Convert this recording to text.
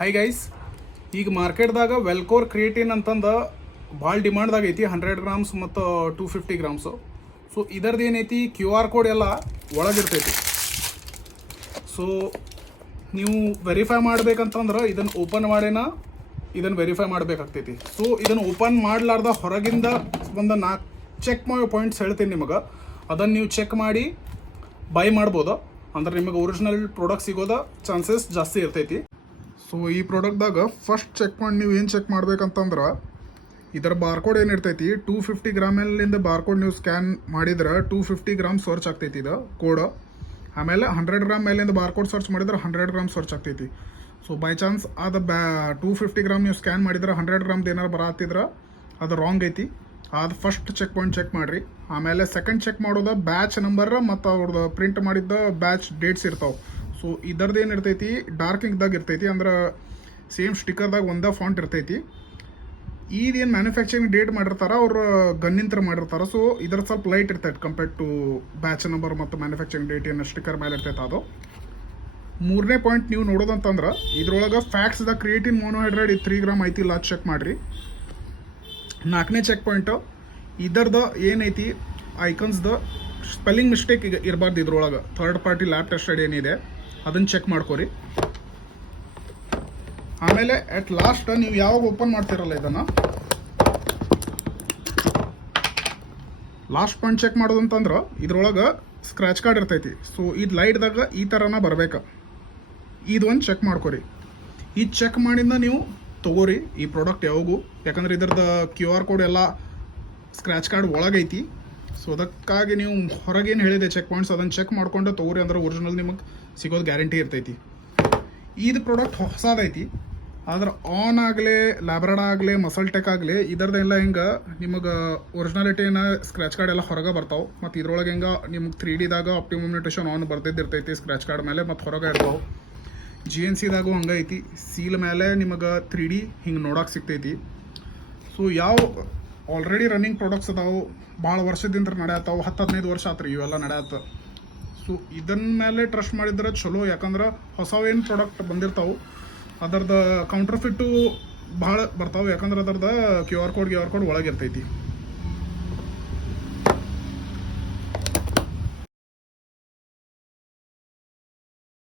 High guys, ಈಗ ಮಾರ್ಕೆಟ್ದಾಗ ವೆಲ್ಕೋರ್ creatine ಅಂತಂದು ಭಾಳ ಡಿಮಾಂಡ್ದಾಗ ಐತಿ. 100 ಗ್ರಾಮ್ಸ್ ಮತ್ತು 250 ಗ್ರಾಮ್ಸು. ಸೊ ಇದರದ್ದು ಏನೈತಿ, QR ಕೋಡ್ ಎಲ್ಲ ಒಳಗಿರ್ತೈತಿ. ಸೊ ನೀವು ವೆರಿಫೈ ಮಾಡ್ಬೇಕಂತಂದ್ರೆ ಇದನ್ನು ಓಪನ್ ಮಾಡೇನ ಇದನ್ನು ವೆರಿಫೈ ಮಾಡಬೇಕಾಗ್ತೈತಿ. ಸೊ ಇದನ್ನು ಓಪನ್ ಮಾಡಲಾರ್ದ ಹೊರಗಿಂದ ಒಂದು 4 ಚೆಕ್ ಮಾಡೋ ಪಾಯಿಂಟ್ಸ್ ಹೇಳ್ತೀನಿ ನಿಮಗೆ. ಅದನ್ನು ನೀವು ಚೆಕ್ ಮಾಡಿ ಬೈ ಮಾಡ್ಬೋದು. ಅಂದ್ರೆ ನಿಮಗೆ ಒರಿಜಿನಲ್ ಪ್ರಾಡಕ್ಟ್ ಸಿಗೋದ ಚಾನ್ಸಸ್ ಜಾಸ್ತಿ ಇರ್ತೈತಿ. ಸೊ ಈ ಪ್ರಾಡಕ್ಟ್ದಾಗ ಫಸ್ಟ್ ಚೆಕ್ ಮಾಡಿ ನೀವು ಏನು ಚೆಕ್ ಮಾಡ್ಬೇಕಂತಂದ್ರೆ ಇದರ ಬಾರ್ಕೋಡ್ ಏನಿರ್ತೈತಿ 250 ಗ್ರಾಮಲ್ಲಿಂದ ಬಾರ್ಕೋಡ್ ನೀವು ಸ್ಕ್ಯಾನ್ ಮಾಡಿದ್ರೆ 250 ಗ್ರಾಮ್ ಸರ್ಚ್ ಆಗ್ತೈತಿ ಇದು ಕೋಡ್. ಆಮೇಲೆ 100 ಗ್ರಾಮ್ ಮೇಲಿಂದ ಬಾರ್ಕೋಡ್ ಸರ್ಚ್ ಮಾಡಿದ್ರೆ 100 ಗ್ರಾಮ್ ಸರ್ಚ್ ಆಗ್ತೈತಿ. ಸೊ ಬೈ ಚಾನ್ಸ್ ಅದು 250 ಗ್ರಾಮ್ ನೀವು ಸ್ಕ್ಯಾನ್ ಮಾಡಿದ್ರೆ 100 ಗ್ರಾಮ್ದು ಏನಾರು ಬರತ್ತಿದ್ರೆ ಅದು ರಾಂಗ್ ಐತಿ. ಅದು ಫಸ್ಟ್ ಚೆಕ್ ಪಾಯಿಂಟ್ ಚೆಕ್ ಮಾಡಿರಿ. ಆಮೇಲೆ ಸೆಕೆಂಡ್ ಚೆಕ್ ಮಾಡೋದು ಬ್ಯಾಚ್ ನಂಬರ್ ಮತ್ತು ಅವ್ರದ್ದು ಪ್ರಿಂಟ್ ಮಾಡಿದ್ದ ಬ್ಯಾಚ್ ಡೇಟ್ಸ್ ಇರ್ತಾವೆ. ಸೊ ಇದರದ್ದು ಏನಿರ್ತೈತಿ ಡಾರ್ಕ್ ಇಂಕ್ದಾಗ ಇರ್ತೈತಿ, ಅಂದ್ರೆ ಸೇಮ್ ಸ್ಟಿಕ್ಕರ್ದಾಗ ಒಂದೇ ಫಾಂಟ್ ಇರ್ತೈತಿ. ಇದೇನು ಮ್ಯಾನುಫ್ಯಾಕ್ಚರಿಂಗ್ ಡೇಟ್ ಮಾಡಿರ್ತಾರ ಅವ್ರು ಗನ್ನಿಂತ್ರ ಮಾಡಿರ್ತಾರೆ. ಸೊ ಇದ್ರ ಸ್ವಲ್ಪ ಲೈಟ್ ಇರ್ತೈತೆ ಕಂಪೇರ್ಡ್ ಟು ಬ್ಯಾಚ್ ನಂಬರ್ ಮತ್ತು ಮ್ಯಾನುಫ್ಯಾಕ್ಚರಿಂಗ್ ಡೇಟ್ ಏನು ಸ್ಟಿಕ್ಕರ್ ಮೇಲೆ ಇರ್ತೈತೆ ಅದು. ಮೂರನೇ ಪಾಯಿಂಟ್ ನೀವು ನೋಡೋದಂತಂದ್ರೆ ಇದ್ರೊಳಗೆ ಫ್ಯಾಕ್ಟ್ಸ್ದಾಗ ಕ್ರಿಯೇಟಿನ್ ಮೋನೋಹೈಡ್ರೈಡ್ 3 ಗ್ರಾಮ್ ಐತಿಲ್ಲ ಅದು ಚೆಕ್ ಮಾಡಿರಿ. 4ನೇ ಚೆಕ್ ಪಾಯಿಂಟು ಇದರದ್ದು ಏನೈತಿ ಐಕನ್ಸ್ದು ಸ್ಪೆಲ್ಲಿಂಗ್ ಮಿಸ್ಟೇಕ್ ಈಗ ಇರಬಾರ್ದು. ಇದ್ರೊಳಗೆ ಥರ್ಡ್ ಪಾರ್ಟಿ ಲ್ಯಾಬ್ ಟೆಸ್ಟೆಡ್ ಏನಿದೆ ಅದನ್ನು ಚೆಕ್ ಮಾಡ್ಕೊರಿ. ಆಮೇಲೆ ಅಟ್ ಲಾಸ್ಟ್ ನೀವು ಯಾವಾಗ ಓಪನ್ ಮಾಡ್ತಿರಲ್ಲ ಇದನ್ನು ಲಾಸ್ಟ್ ಪಾಯಿಂಟ್ ಚೆಕ್ ಮಾಡೋದಂತಂದ್ರೆ ಇದ್ರೊಳಗೆ ಸ್ಕ್ರ್ಯಾಚ್ ಕಾರ್ಡ್ ಇರ್ತೈತಿ. ಸೊ ಇದು ಲೈಟ್ದಾಗ ಈ ಥರನ ಬರ್ಬೇಕು. ಇದು ಒಂದು ಚೆಕ್ ಮಾಡ್ಕೊರಿ. ಈ ಚೆಕ್ ಮಾಡಿಂದ ನೀವು ತೊಗೋರಿ ಈ ಪ್ರಾಡಕ್ಟ್ ಯಾವಾಗೂ. ಯಾಕಂದ್ರೆ ಇದ್ರದ್ದು QR ಕೋಡ್ ಎಲ್ಲ ಸ್ಕ್ರ್ಯಾಚ್ ಕಾರ್ಡ್ ಒಳಗೈತಿ. ಸೊ ಅದಕ್ಕಾಗಿ ನೀವು ಹೊರಗೇನು ಹೇಳಿದೆ ಚೆಕ್ ಪಾಯಿಂಟ್ಸ್ ಅದನ್ನು ಚೆಕ್ ಮಾಡ್ಕೊಂಡು ತೊಗೋರಿ. ಅಂದ್ರೆ ಒರಿಜಿನಲ್ ನಿಮಗೆ ಸಿಗೋದು ಗ್ಯಾರಂಟಿ ಇರ್ತೈತಿ. ಇದು ಪ್ರಾಡಕ್ಟ್ ಹೊಸದೈತಿ. ಆದ್ರೆ ಆನ್ ಆಗಲಿ ಲ್ಯಾಬ್ರಾಡ ಆಗಲಿ ಮಸಲ್ಟೆಕ್ ಆಗಲಿ ಇದರದೆಲ್ಲ ಹಿಂಗೆ ನಿಮಗೆ ಒರಿಜಿನಾಲಿಟಿನ ಸ್ಕ್ರ್ಯಾಚ್ ಕಾರ್ಡ್ ಎಲ್ಲ ಹೊರಗೆ ಬರ್ತಾವೆ. ಮತ್ತು ಇದ್ರೊಳಗೆ ಹಿಂಗೆ ನಿಮ್ಗೆ 3Dದಾಗ ಆಪ್ಟಿಮಮ್ ನ್ಯೂಟ್ರಿಷನ್ ಆನ್ ಬರ್ದಿದ್ದಿರ್ತೈತಿ ಸ್ಕ್ರ್ಯಾಚ್ ಕಾರ್ಡ್ ಮೇಲೆ ಮತ್ತು ಹೊರಗೆ ಇರ್ತಾವೆ. GNCದಾಗೂ ಹಂಗೆ ಐತಿ. ಸೀಲ್ ಮೇಲೆ ನಿಮಗೆ 3D ಹಿಂಗೆ ನೋಡೋಕೆ ಸಿಗ್ತೈತಿ. ಸೊ ಯಾವ ಆಲ್ರೆಡಿ ರನ್ನಿಂಗ್ ಪ್ರಾಡಕ್ಟ್ಸ್ ಅದಾವೆ, ಭಾಳ ವರ್ಷದಿಂದ ನಡೆಯತ್ತಾವೆ. 10-15 ವರ್ಷ ಆತ್ರಿ ಇವೆಲ್ಲ ನಡೆಯತ್ತ. ಸೊ ಇದನ್ನ ಮೇಲೆ ಟ್ರಸ್ಟ್ ಮಾಡಿದ್ರೆ ಚಲೋ. ಯಾಕಂದ್ರೆ ಹೊಸವೇನು ಪ್ರಾಡಕ್ಟ್ ಬಂದಿರ್ತಾವೆ ಅದರದ್ದು ಕೌಂಟರ್ಫಿಟ್ಟು ಭಾಳ ಬರ್ತಾವೆ. ಯಾಕಂದ್ರೆ ಅದರದ್ದು QR ಕೋಡ್ ಒಳಗಿರ್ತೈತಿ.